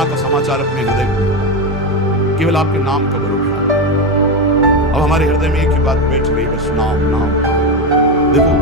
यहाँ का समाचार अपने हृदय में, केवल आपके नाम का भरोसा। अब हमारे हृदय में एक ही बात बैठ गई, बस नाम नाम नाम। देखो,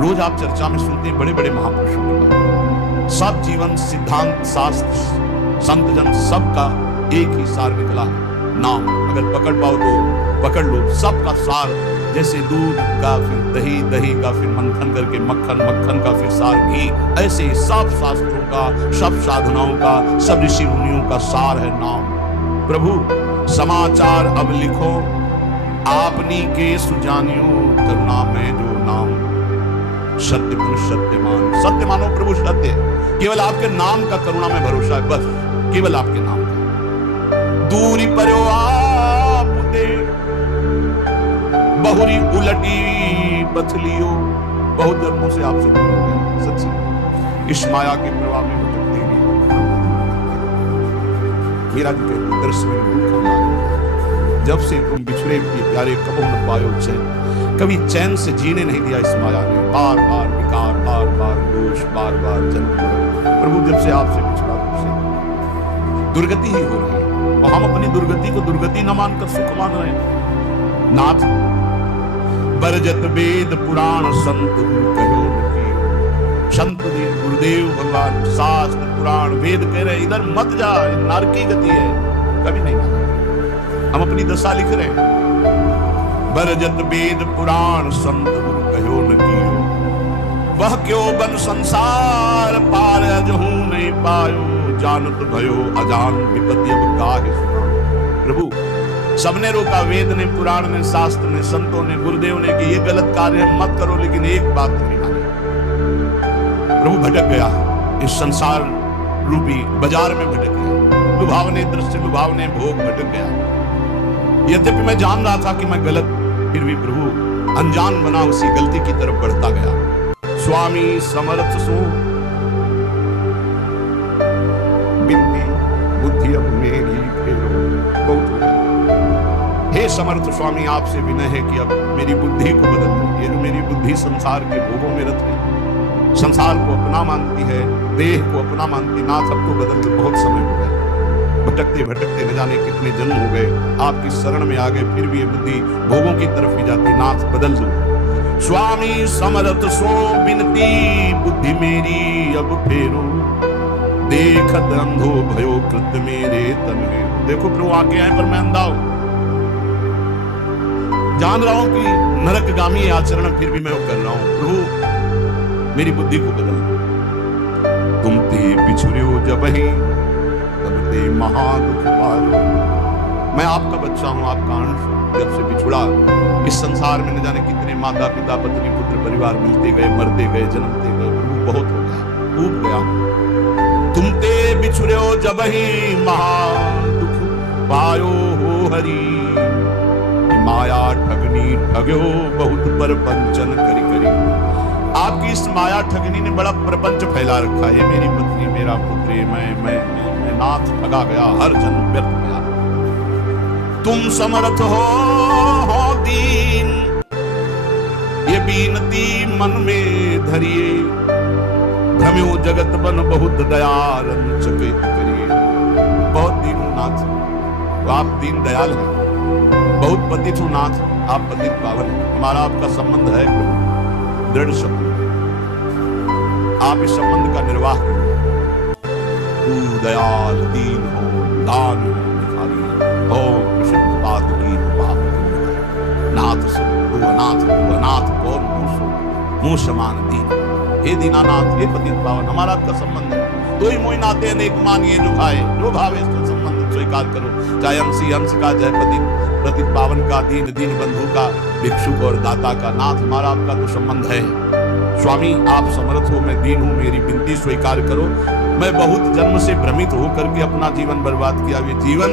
रोज आप चर्चा में सुनते हैं बड़े बड़े महापुरुषों की बात, सब जीवन सिद्धांत शास्त्र संत जन सबका एक ही सार निकला है, नाम। अगर पकड़ पाओ तो पकड़ लो, सबका सार। जैसे दूध का फिर दही, दही का फिर मंथन करके मक्खन, मक्खन का फिर सार घी, ऐसे सब शास्त्रों का, सब साधनाओं का, सब ऋषि मुनियों का सार है नाम। प्रभु समाचार अब लिखो, आपनी के सुजानियो, करुणा में जो नाम। सत्य पुरुष सत्यमान, सत्य मानो प्रभु सत्य, केवल आपके नाम का करुणा में भरोसा है, बस केवल आपके नाम का। दूरी परो आप दे, बहुरी उलटी पथलियो, बहुत जन्मों से आपसे दूर हो गए, सच्ची इस माया के प्रभाव में भटकते हैं। मेरा जी कहते दर्श में दुख लगा, जब से तुम बिछड़े प्यारे कबो न पायो चैन, कभी चैन से जीने नहीं दिया इस माया ने, बार बार विकार, बार बार दोष, बार बार जन्म। प्रभु जब से आपसे बिछड़ा, तब से दुर्गति ही हो रही है, और हम अपनी दुर्गति को दुर्गति न मानकर सुख मान रहे हैं। नाथ बरजत वेद पुराण संत कहो न, संत गुरुदेव भगवान शास्त्र पुराण वेद कह रहे इधर मत जा, नरकी गति है, कभी नहीं माना। हम अपनी दशा लिख रहे हैं, बरजत वेद पुराण संत गुरु कहो न कियो, वह क्यों बन संसार पार अजहू नहीं पायो, जानत भयो अजान विपत्ति अब काहे सुनाओ। प्रभु सबने रोका, वेद ने, पुराण ने, शास्त्र ने, संतों ने, गुरुदेव ने कि ये गलत कार्य है मत करो, लेकिन एक बात नहीं मानी। प्रभु भटक गया, इस संसार रूपी बाजार में भटक गया, लुभावने दृश्य, लुभावने भोग भटक गया। यद्यपि मैं जान रहा था कि मैं गलत, फिर भी प्रभु अनजान बना उसी गलती की तरफ बढ़ता गया। स्वामी समर्थ सो बिंदी बुद्धि अब मेरी फेरो, बहुत हो गया। हे समर्थ स्वामी, आपसे विनय है कि अब मेरी बुद्धि को बदल दो। ये जो मेरी बुद्धि संसार के भोगों में रत है, संसार को अपना मानती है, देह को अपना मानती, नाथ अब तो बदल दो, बहुत समय हो गया, भटकते भटकते न जाने कितने जन्म हो गए, आपकी शरण में आ गए, फिर भी ये बुद्धि भोगों की तरफ ही जाती, नाथ बदल दो। स्वामी समर्थ सो बिनती, बुद्धि मेरी अब फेरो, देखत अंधो भयो कृत मेरे तन है। देखो प्रभु आके आए पर मैं अंधा हूं, जान रहा हूं कि नरकगामी आचरण, फिर भी मैं वो कर रहा हूं। प्रभु मेरी बुद्धि को बदल, तुम ते बिछुड़ो जब ही तब ते महादुख पायो। मैं आपका बच्चा हूं, आपका अंश। जब से बिछुड़ा, इस संसार में न जाने कितने माता पिता पत्नी पुत्र परिवार मिलते गए, मरते गए, जन्मते गए, प्रभु बहुत हो गया, डूब गया। तुम ते बिछुड़ो जब ही महादुख पायो हो हरि, माया ठगनी ठग्यो बहुत परपंचन करी करी। आपकी इस माया ठगनी ने बड़ा प्रपंच फैला रखा है, मेरी पत्नी, मेरा पुत्र, मैं नाथ ठगा गया, हर जन्म व्यर्थ गया। तुम समर्थ हो दीन, ये बीनती मन में धरिए, भ्रम्यो जगत बन बहुत दयाल चकित करिए। बहुत दीन हूं नाथ, तो आप दीन दयाल हैं, बहुत पतित हूं नाथ, आप पतित पावन हैं। हमारा आपका संबंध है प्रभु, दृढ़ संबंध, आप इस संबंध का निर्वाह करें। तू दयाल दीन हो, दान हो, भिखारी हो, कृष्ण पाद की पाप नाथ सो, तू अनाथ कौन मूसो, मुंह समान दीन। हे दीनानाथ, हे पतित पावन, हमारा आपका संबंध है। तो ही मोहि नाते अनेक मानिए जो खाए, जो भावे तो संबंध स्वीकार करो, चाहे हंस का, चाहे पतित पावन का, दीन बंधु का, भिक्षुक और दाता का। नाथ हमारा आपका तो संबंध है। स्वामी आप समर्थ हो, मैं दीन हूं, मेरी विनती स्वीकार करो। मैं बहुत जन्म से भ्रमित होकर के अपना जीवन बर्बाद किया, ये जीवन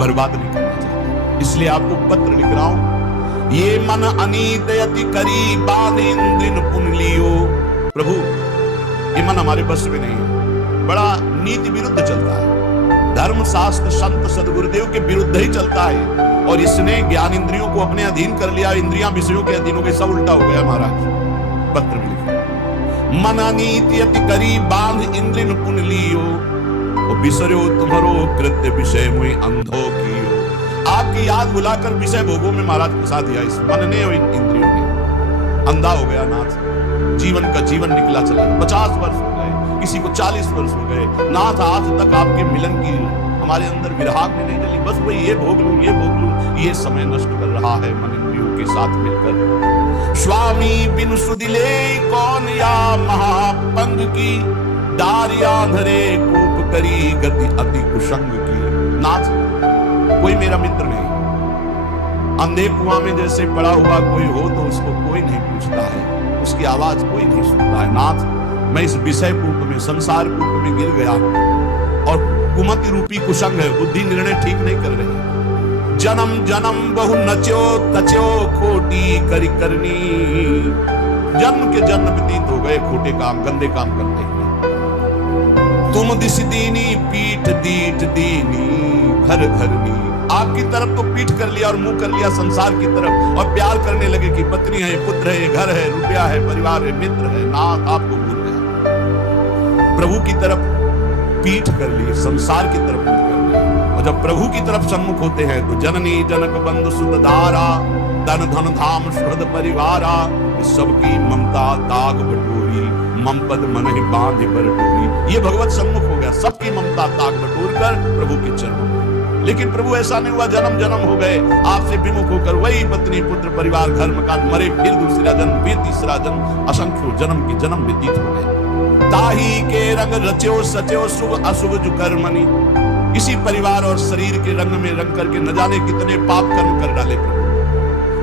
बर्बाद नहीं करना चाहिए, इसलिए आपको पत्र लिख रहा हूं। ये मन अनीत यति करी बांधिन पुन लियो। प्रभु ये मन हमारे बस में नहीं है, बड़ा नीति विरुद्ध चलता है, धर्म शास्त्र संत सदगुरुदेव के विरुद्ध ही चलता है, और इसने ज्ञान इंद्रियों को अपने अधीन कर लिया, इंद्रियां विषयों के अधीन हो गई, सब उल्टा हो गया महाराज। पत्र में लिखे मन नीति अति करी बांध इंद्रिन पुन लियो, और बिसरो तुम्हारो कृत्य विषय मुई अंधो कियो। आपकी याद बुलाकर विषय भोगों में महाराज फंसा दिया इस मन ने और इन इंद्रियों ने। अंधा हो गया नाथ, जीवन का जीवन निकला चला। 50 वर्ष हो गए, किसी को 40 वर्ष हो गए, नाथ आज तक आपके मिलन की हमारे अंदर विराग में नहीं जली। बस वही ये भोग लूं, ये भोग लूं, ये समय नष्ट कर रहा है मन इंद्रियों के साथ मिलकर। स्वामी बिनु सुदिले कौन या महापंग की, डारिया धरे कूप करी गति अति कुसंग की। नाथ कोई मेरा मित्र नहीं, अंधे कुआं में जैसे पड़ा हुआ कोई हो तो उसको कोई नहीं पूछता है, उसकी आवाज कोई नहीं सुनता है। नाथ मैं इस विषय कूप में, संसार कूप में गिर गया और कुमति रूपी कुसंग है, बुद्धि निर्णय ठीक नहीं कर रही। जन्म जन्म बहु नचो तचो खोटी करी करनी, जन्म के जन्म व्यतीत हो गए खोटे काम, गंदे काम करते हैं। तुम दिस दीनी पीठ दीठ दीनी घर घरनी, आपकी तरफ तो पीठ कर लिया और मुंह कर लिया संसार की तरफ, और प्यार करने लगे कि पत्नी है, पुत्र है, घर है, रुपया है, परिवार है, मित्र है। नाथ आपको भूल गया, प्रभु की तरफ पीठ कर ली, संसार की तरफ मुंह कर लिया। और जब प्रभु की तरफ सन्मुख होते हैं तो जननी जनक बंधु सुत धारा, धन धन धाम सुहृद परिवारा, सबकी ममता दाग बटोरी, मम पद मन ही बांध बटोरी। ये भगवत सन्मुख हो गया, सबकी ममता दाग बटोर कर प्रभु के चरणों में। लेकिन प्रभु ऐसा नहीं हुआ, जन्म जन्म हो गए आपसे विमुख होकर, वही पत्नी पुत्र परिवार घर मकान, मरे फिर दूसरा जन्म, फिर तीसरा जन्म, असंख्य जन्म के जन्म व्यतीत हो गए। ताही के रंग रचो सचो शुभ अशुभ जो कर्मनि, इसी परिवार और शरीर के रंग में रंग करके न जाने कितने पाप कर्म कर डाले प्रभु।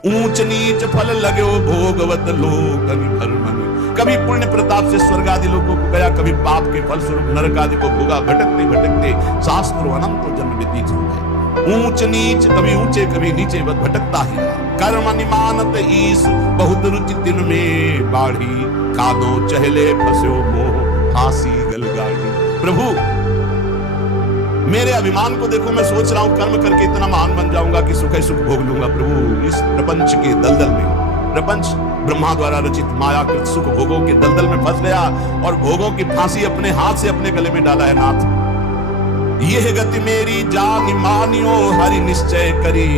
ऊंच नीच फल लगो भोगवत लोकनि भरमनि, कभी पुण्य प्रताप से स्वर्ग आदि लोगों को गया, कभी पाप के फल स्वरूप नरक आदि को भोगा। भटकते भटकते शास्त्रों अनंत जन्म व्यतीत हो गए। ऊंच नीच कभी ऊंचे कभी नीचे भटकता ही रहा। कर्म निमानत ईस बहुत रुचि दिन में बाढ़ी, कादो चहले फस्यो मोह फांसी गलगाड़ी। प्रभु मेरे अभिमान को देखो, मैं सोच रहा हूं कर्म करके इतना महान बन जाऊंगा कि सुख ही सुख भोग लूंगा। प्रभु इस प्रपंच के दलदल में, प्रपंच ब्रह्मा द्वारा रचित मायाकृत सुख भोगों के दलदल में फंस गया और भोगों की फांसी अपने हाथ से अपने गले में डाला है। नाथ यह गति मेरी जान मानियो हरि निश्चय करी,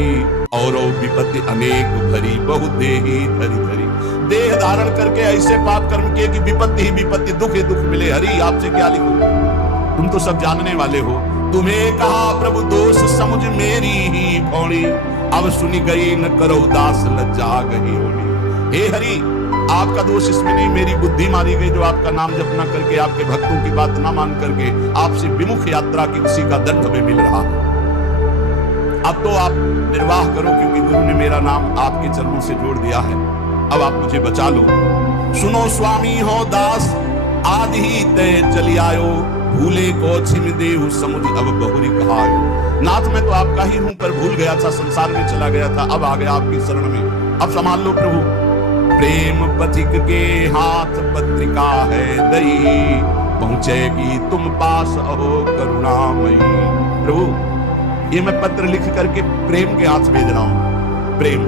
और विपत्ति अनेक भरी बहु देही धरी धरी। देह धारण करके ऐसे पाप कर्म किए कि विपत्ति ही विपत्ति, दुख ही दुख मिले। हरि आपसे क्या लिखूं, तुम तो सब जानने वाले हो। तुम्हें कहा प्रभु दोष समुझ मेरी ही भौणी, अब सुनी गई न करो दास लज्जा गई होनी। हे हरि आपका दोष इसमें नहीं, मेरी बुद्धि मारी गई जो आपका नाम जपना करके, आपके भक्तों की बात ना मान करके आपसे विमुख यात्रा की उसी का दंड हमें मिल रहा है। अब तो आप निर्वाह करो, क्योंकि गुरु ने मेरा नाम आपके चरणों से जोड़ दिया है। अब आप मुझे बचा लो। सुनो स्वामी हो दास आदि ही तय चली आयो, भूले को छिन देहु समुझ अब बहुरी कहायो। नाथ मैं तो आपका ही हूं, पर भूल गया था, संसार में चला गया था, अब आ गया आपकी शरण में। अब संभाल लो प्रभु। प्रेम पथिक के हाथ पत्रिका है दई, पहुंचेगी तुम पास अहो करुणामयी। प्रभु ये मैं पत्र लिख करके प्रेम के हाथ भेज रहा हूं। प्रेम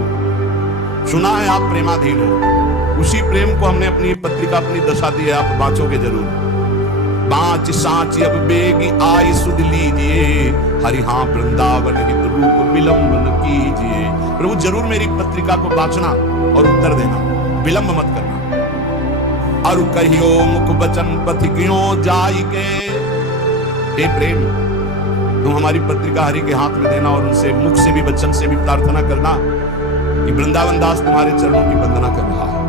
सुना है आप प्रेमाधीन हो, उसी प्रेम को हमने अपनी पत्रिका अपनी दशा दी है, आप बाँचोगे जरूर। बाँच सांच अब बेगी आई सुध लीजिए, हरि हाँ वृंदावन हित रूप विलंब न कीजिए। प्रभु जरूर मेरी पत्रिका को बाँचना और उत्तर देना, विलंब मत करना। और कहियो मुख बचन पथिकियों जाई के, हे प्रेम तुम हमारी पत्रिका हरि के हाथ में देना और उनसे मुख से भी वचन से भी प्रार्थना करना कि वृंदावन दास तुम्हारे चरणों की वंदना कर रहा है।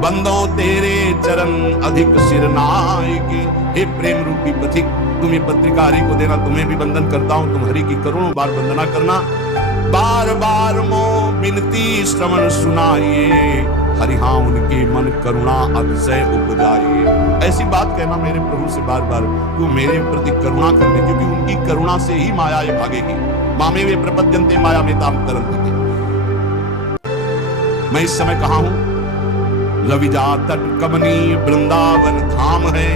बंदो तेरे चरण अधिक सिर नायकी, हे प्रेम रूपी पथिक तुम ये पत्रिका हरि को देना, तुम्हें भी वंदन करता हूं, तुम हरि की करोड़ों बार वंदना करना। बार बार मो विनती श्रवण सुनाइए, हरि हाँ उनके मन करुणा अतिशय उपजाइए। ऐसी बात कहना मेरे प्रभु से बार बार, तू मेरे प्रति करुणा करने, क्योंकि उनकी करुणा से ही माया ये भागेगी। मामे वे प्रपद्यन्ते माया में ताम तरंते। मैं इस समय कहाँ हूं? लविजा तट कमनी वृंदावन धाम है,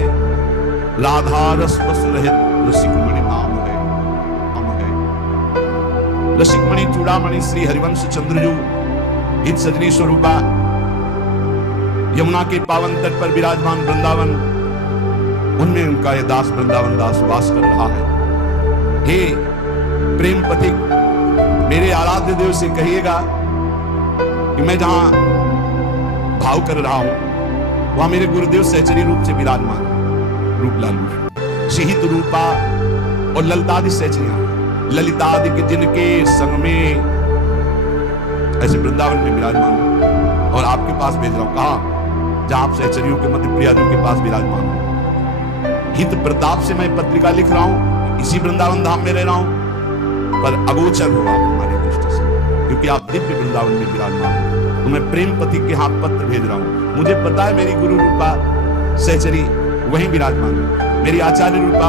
राधा रस बस रहित रसिकमणि नाम है। रसिकमणि चूड़ामणि श्री हरिवंश चंद्रजू हित सजनी स्वरूपा यमुना के पावन तट पर विराजमान वृंदावन, उनमें उनका ये दास वृंदावन दास वास कर रहा है। हे प्रेम पथिक, मेरे आराध्य देव से कहिएगा कि मैं जहां भाव कर रहा हूं वहां मेरे गुरुदेव सहचरी रूप से विराजमान, रूप लाल शिहित रूपा और ललितादि सहचरियां, ललितादि के जिनके संग में ऐसे वृंदावन में विराजमान, और आपके पास भेज रहा हूं। कहा? जहां आप सहचरियों के मध्य प्रियाजों के पास विराजमान हो। हित प्रताप से मैं पत्रिका लिख रहा हूं, इसी वृंदावन धाम में रह रहा हूं, पर अगोचर हो आप हमारी दृष्टि से, क्योंकि आप दिव्य वृंदावन में विराजमान हो। तो मैं प्रेम पति के हाथ पत्र भेज रहा हूं। मुझे पता है मेरी गुरु रूपा सहचरी वहीं विराजमान है, मेरी आचार्य रूपा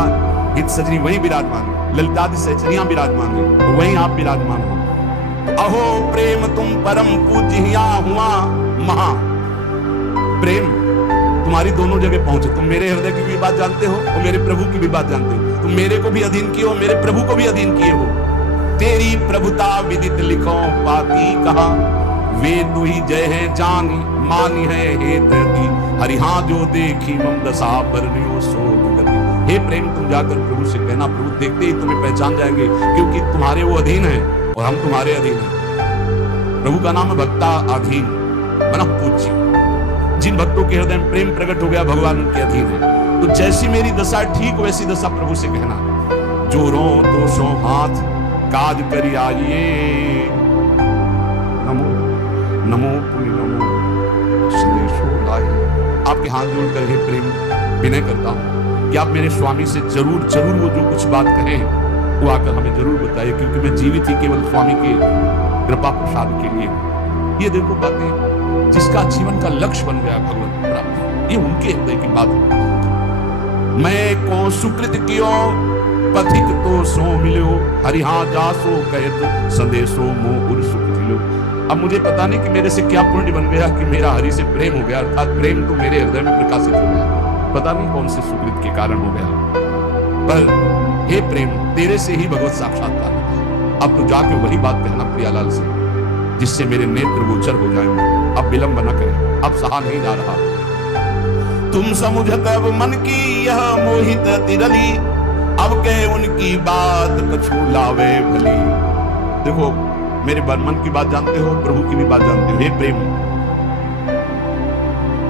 हित सजनी वहीं विराजमान है, ललितादि सहचरियां विराजमान है, वहीं आप विराजमान हो। अहो प्रेम तुम परम पूज्य हुआ महा। प्रेम तुम्हारी दोनों जगह पहुंचे। तुम मेरे हृदय की भी बात जानते हो और मेरे प्रभु की भी बात जानते हो। तुम मेरे को भी अधीन किए हो, मेरे प्रभु को भी अधीन किए हो। तेरी प्रभुता विदित लिखो पाती कहा, वे तू ही जय है जानी मानी है हेत दी, हरिहा जो देखी मम दशा बरनियो सो गति। हे प्रेम, तुम जाकर प्रभु से कहना, प्रभु देखते ही तुम्हें पहचान जाएंगे, क्योंकि तुम्हारे वो अधीन है और हम तुम्हारे अधीन हैं। प्रभु का नाम है भक्ता अधीन मना पूज्य। जिन भक्तों के हृदय में प्रेम प्रकट हो गया, भगवान उनके अधीन है। तो जैसी मेरी दशा ठीक वैसी दशा प्रभु से कहना, जोरों तो सो हाथ काज करी आइए, नमो नमो पुनि नमो संदेशो लाइए। आपके हाथ जोड़कर हे प्रेम विनय करता हूं कि आप मेरे स्वामी से जरूर जरूर वो जो कुछ बात कहें वो आकर हमें जरूर बताइए, क्योंकि मैं जीवित ही केवल स्वामी के कृपा प्रसाद के लिए। ये देखो बातें, जिसका जीवन का लक्ष्य बन गया भगवत प्राप्ति, ये उनके हृदय की बात है। मैं को सुकृत कियो पथिक तो सो मिलो, हरिहा जासो कहत संदेशो मोह उर सुख दिलो। अब मुझे पता नहीं कि मेरे से क्या पुण्य बन गया कि मेरा हरि से प्रेम हो गया, अर्थात प्रेम तो मेरे हृदय में प्रकाशित हो गया। पता नहीं कौन से सुकृत के कारण हो गया, पर हे प्रेम, तेरे से ही भगवत साक्षात्कार होता। अब तो जाके वही बात कहना प्रियालाल से, जिससे मेरे नेत्र गोचर हो जाएं। अब विलंब न करें, अब सहा नहीं जा रहा। तुम समुझत अब मन की यह मोहित तिरली, अब कह उनकी बात कछु लावे भली। देखो, मेरे मन की बात जानते हो, प्रभु की भी बात जानते हो। हे प्रेम,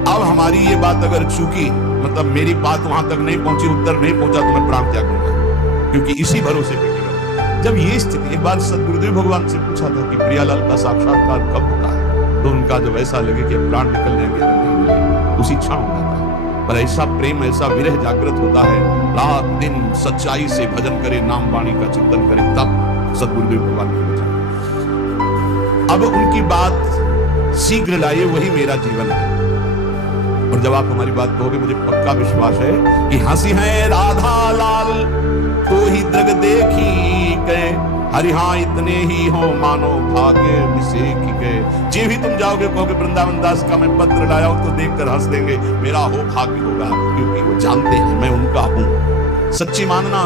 अब हमारी ये बात अगर चूकी, मतलब मेरी बात वहां तक नहीं पहुंची, उत्तर नहीं पहुंचा, तो मैं प्राण त्याग करूंगा, क्योंकि इसी भरोसे पे केवल। जब ये स्थिति, एक बार सदगुरुदेव भगवान से पूछा था कि प्रियालाल का साक्षात्कार कब होता है, तो उनका जब ऐसा लगे कि प्राण निकल जाएंगे, नहीं मिले, उसी क्षण हो जाता है। पर ऐसा प्रेम, ऐसा विरह जागृत होता है, रात दिन सच्चाई से भजन करे, नाम वाणी का चिंतन करे, तब सदगुरुदेव भगवान की वजह। अब उनकी बात शीघ्र लाइए, वही मेरा जीवन है। और जब आप हमारी बात कहोगे, मुझे पक्का विश्वास है कि हंसी है राधा लाल तो ही दृग देखी गए, हरिहा इतने ही हो मानो भाग्य अभिषेक गए। जे भी तुम जाओगे कहोगे वृंदावन दास का मैं पत्र लाया हूं, तो देखकर हंस देंगे, मेरा हो भाग्य होगा, क्योंकि वो जानते हैं मैं उनका हूं। सच्ची मानना।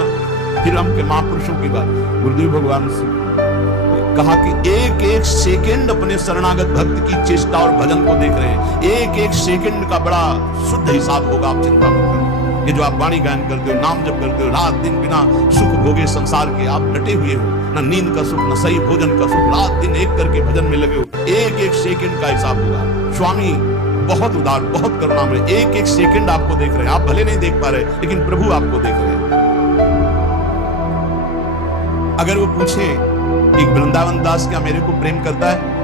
फिर हम के महापुरुषों की बात, गुरुदेव भगवान से कहा कि एक एक सेकंड अपने शरणागत भक्त की चेष्टा और भजन को देख रहे हैं। एक एक सेकंड का बड़ा शुद्ध हिसाब होगा, आप चिंता मत करो। ये जो आप वाणी गायन करते हो, नाम जप करते हो, रात दिन बिना सुख भोगे संसार के आप डटे हुए हो, ना नींद का सुख, ना सही भोजन का सुख, रात दिन एक करके भजन में लगे हो। एक एक सेकंड का हिसाब होगा। स्वामी बहुत उदार, बहुत करुणामय, एक एक सेकंड आपको देख रहे हैं। आप भले नहीं देख पा रहे, लेकिन प्रभु आपको देख रहे हैं। अगर वो पूछे कि वृंदावन दास क्या मेरे को प्रेम करता है,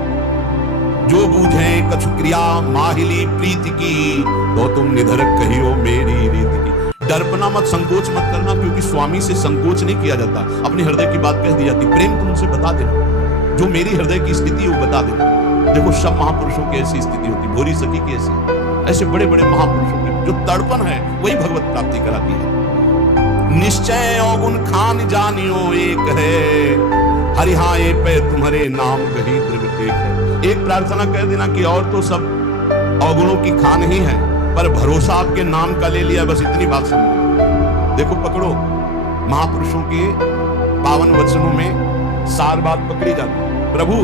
जो बूझे कछु क्रिया माहिली प्रीति की, तो तुम निधर कहियो मेरी रीति की। डरपना मत, संकोच मत करना, क्योंकि स्वामी से संकोच नहीं किया जाता। अपने हृदय की बात कह दी जाती। प्रेम तुम उनसे बता देना, जो मेरी हृदय की स्थिति है वो बता देना। देखो, सब महापुरुषों की ऐसी स्थिति होती, भोरी सखी की ऐसी, ऐसे बड़े बड़े महापुरुषों की जो तड़पन है वही भगवत प्राप्ति कराती है। निश्चय अवगुण खान जानियो एक है, हरिहा ये पे तुम्हारे नाम गही दृग टेक है। एक प्रार्थना कह देना कि और तो सब अवगुणों की खान ही है, पर भरोसा आपके नाम का ले लिया, बस इतनी बात समझो। देखो, पकड़ो, महापुरुषों के पावन वचनों में सार बात पकड़ी जाती। प्रभु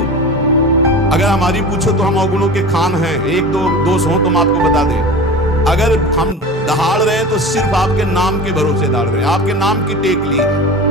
अगर हमारी पूछो तो हम अवगुणों के खान हैं, एक दो दोष हो तो हम आपको बता दें। अगर हम दहाड़ रहे हैं तो सिर्फ आपके नाम के भरोसे दहाड़ रहे हैं, आपके नाम की टेक ली है।